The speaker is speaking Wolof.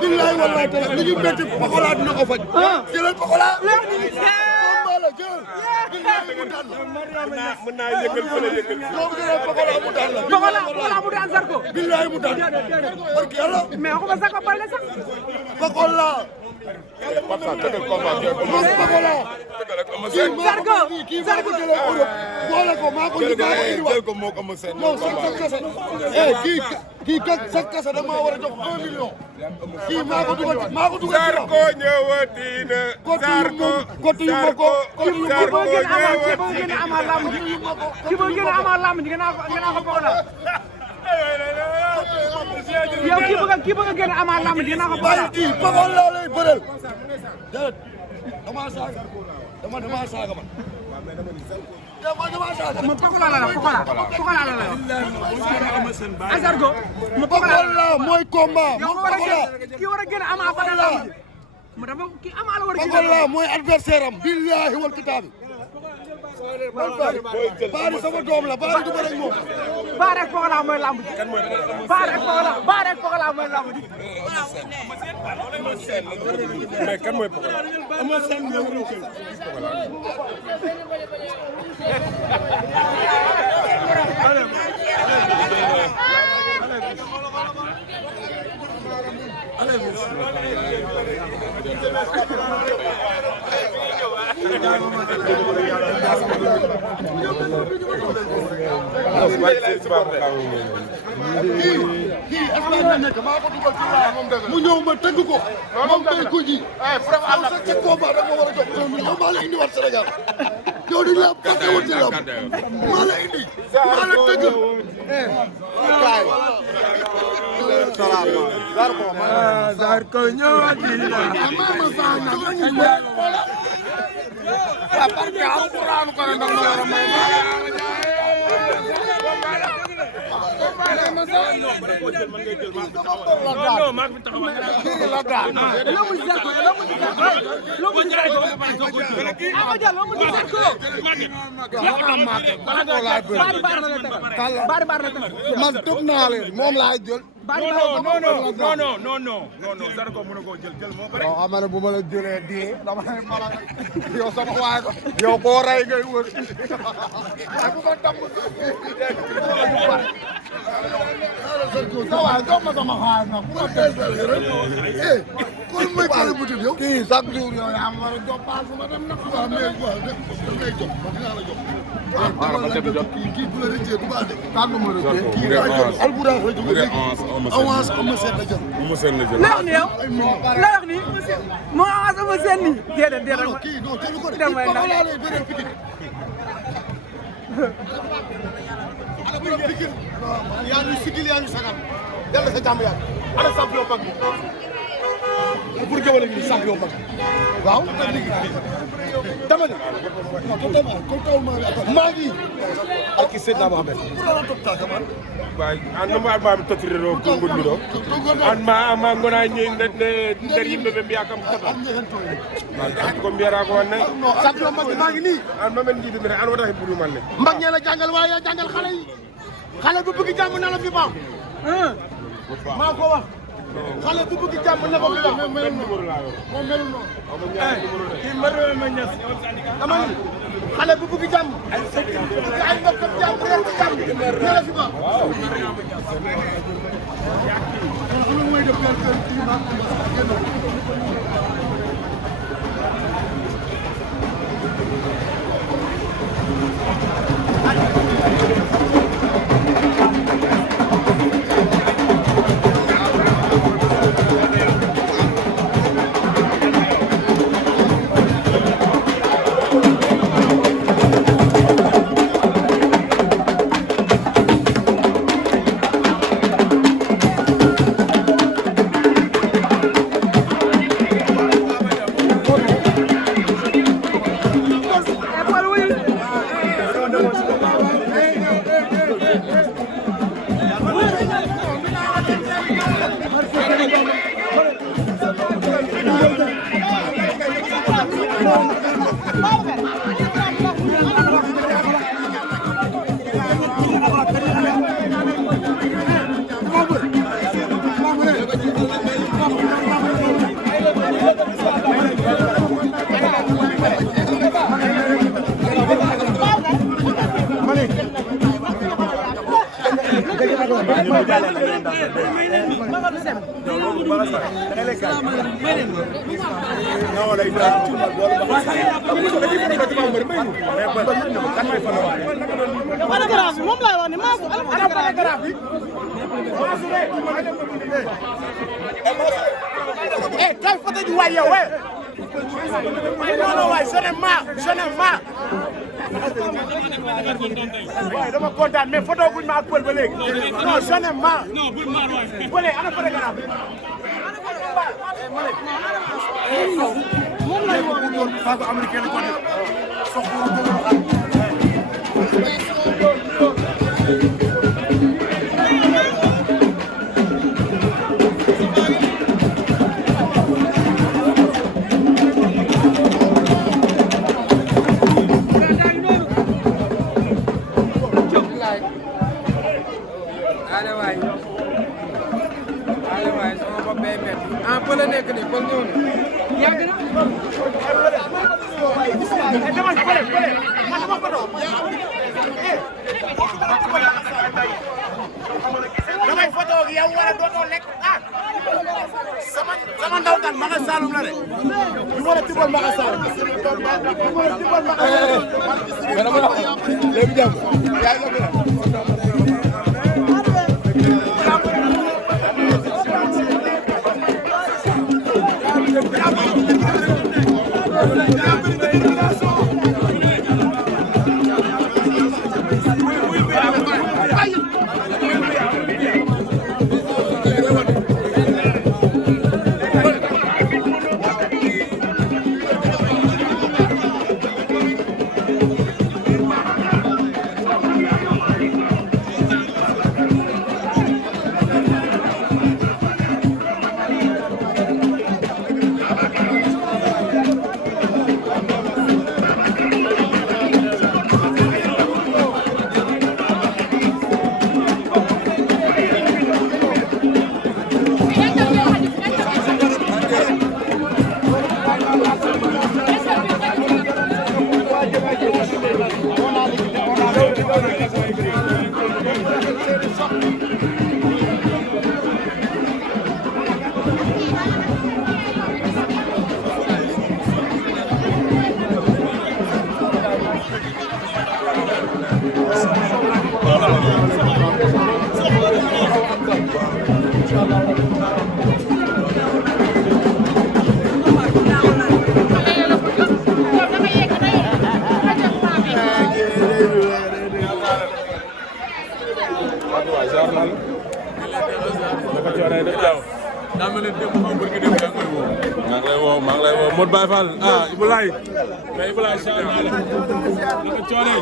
billahi wallahi taala li ñu metti Pokola dina ko faj. jëlal Pokola. mën naa yëngal fële yëngal. loolu jëlal Pokola mu daan la. Pokola mu daan Zarko. billahi mu daan. barki yàlla. mais waxuma Zarko Baldé sax. Pokola. Papa tëgal combat bi. Pokola. Zarko kii maa ko jëlee Europe. boole ko maa ko indiwaat. jël ko moo ko mos a. non sax kese. kii sax kese da maa war a jox 1 million. kii maa ko dugal Zarko ñëwati na. Zarko côté yu ma ko ki boo gën a amaat lamb ji ki boo gën a amaat lamb ji nga naa ko Pokola yow kii bëgg a gën a amaat lamb ji nga naa ko Pokola kii Pokola lay bëreel déedéet damaa saaga man ma Pokola la Pokola la a Zarko ma Pokola mooy combat moom Pokola kii war a gën a amaat ba lamb ji mu dafa kii amaat la war a gën a Pokola mooy adversaire am billahi wal kitaabi Baari sama doom la Baari du bëre ak moom. Baari ak Pokola mooy lamb ji. Baari ak Pokola mooy lamb ji. mais kan mooy Pokola. Ama Sène mooy kii Espagne la nekk maa ko dugal ci laa mu ñëw ma tëgg ko moom tey ku ji yow sa ca combat rek ma war a jox 1 million maa la indiwaat Sénégal yow dañu la passé woon ci lamb maa la indi maa la tëgg kaay Zarko ñëwaati na mama sana parce que alquran ko na ma yoro may man tëb naa leen moom laay jël. non Zarko mën na koo jël moo bëri. waaw xam nga ne bu ma la jëlee dee dama lay mala yow sama waay ko yow koo rey ngay wër waaye bu ma tàmm sa waay jox ma sama xaalis nag bu ma teel rek kon may kale butit yow kii chaque jour yow yaa ma war a jox paas fu ma dem nag waaw mais waaw da ngay jox man dinaa la jox kii bu la rëccee du baax de tànn ma rëccee kii daa jël alburax la jóge avance am na seet la jël la wax ni yow la wax ni moo avance am na seet nii déedéet kii non jëlu ko de kii Pokola lay bëree Pikine ala bu Pikine yaa ngi sigil yaa ngi sagal yàlla sa jàmm yaa ala champion mag bi pour jëwale gi champion mag waaw dama ne non ko dama ko taw maa ngi ak ki Seydina Mohamed pour la top ta kaman bay an no ma mi totiriro ko ngolludo an ma ngona ñi nder yimɓe ɓe mbiya kam koto ko mbiyata ko wanne champion mag maa ngi nii an mamen jiidimire an wata heɓɓuɗum anne mag ñee la jàngal waaye yaa jàngal xale yi xale bu bëgg jàmm na la fi baax maa ko wax xale bu bëgg jàmm na ko fi baax moom melul noonu kii mbër ma ñes dama ni xale bu bëgg jàmm ay mbokkam jàmm réew mi jàmm na la fi baax Mamadou Sem. non loolu ba nga sax da ngay lekk ay. non lay photographe bi moom laay wax ne maa ko ana photographe bi. eh kay photo ji waay yow eh. non non waay je n'aime pas. waaye dama kontaan mais photo buñ ma ak pël ba léegi. non je n'aime pas. pël ana photographe bi. moom lay woon Fago américain ko def soxla damay photo ak yow wala dootoo lekk ah sama ndaw tan ma nga Saloum la de du wala tibol ma nga Saloum léegi jàmm yaa ngi maa ngi lay woo Modou Baye Fall ah Ibulaay mais Ibulaay si àll bi naka coonee.